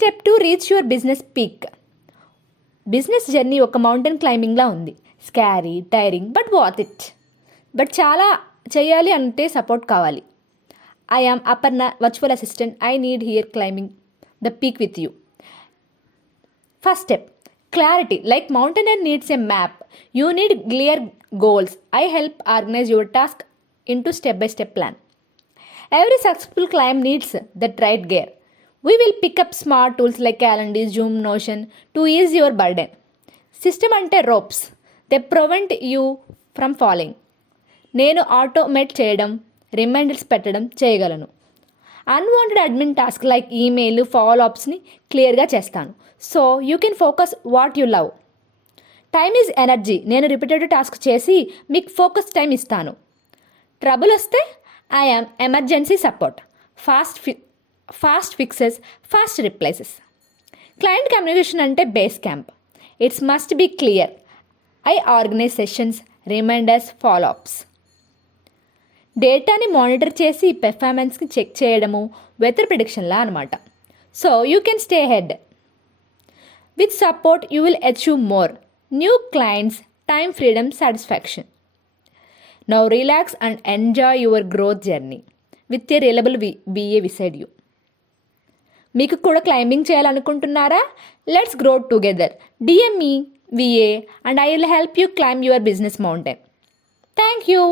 Step to reach your business peak. Business journey ఒక mountain క్లైంబింగ్లా ఉంది. Scary, tiring, but worth it. But చాలా చేయాలి అంటే సపోర్ట్ కావాలి. I am Aparna, virtual assistant. I need here climbing the peak with you. First step, clarity. Like mountaineer needs a map, you need clear goals. I help organize your task into step-by-step plan. Every successful climb needs that right gear. We will pick up smart tools like Calendar, Zoom, Notion to ease your burden. System ante ropes. They prevent you from falling. నేను automate చేయడం, reminders పెట్టడం చేయగలను. Unwanted admin task like email, follow అప్స్ని క్లియర్గా చేస్తాను. So you can focus what you love. Time is energy. నేను repeated task చేసి మీకు ఫోకస్ టైం ఇస్తాను. ట్రబుల్ వస్తే I am emergency support. Fast fixes, fast replies. Client communication అంటే base camp. It's must be clear. I organise sessions, reminders, follow ups. డేటాని monitor చేసి పెర్ఫార్మెన్స్ని check చేయడము వెదర్ ప్రిడిక్షన్లా అనమాట. So you can stay head. With support you will achieve more. New clients, time freedom, satisfaction. Now relax and enjoy your growth journey with a reliable VA beside you. మీకు కూడా క్లైంబింగ్ చేయాలనుకుంటున్నారా? Let's grow together. DM me VA and I will help you climb your business mountain. Thank you.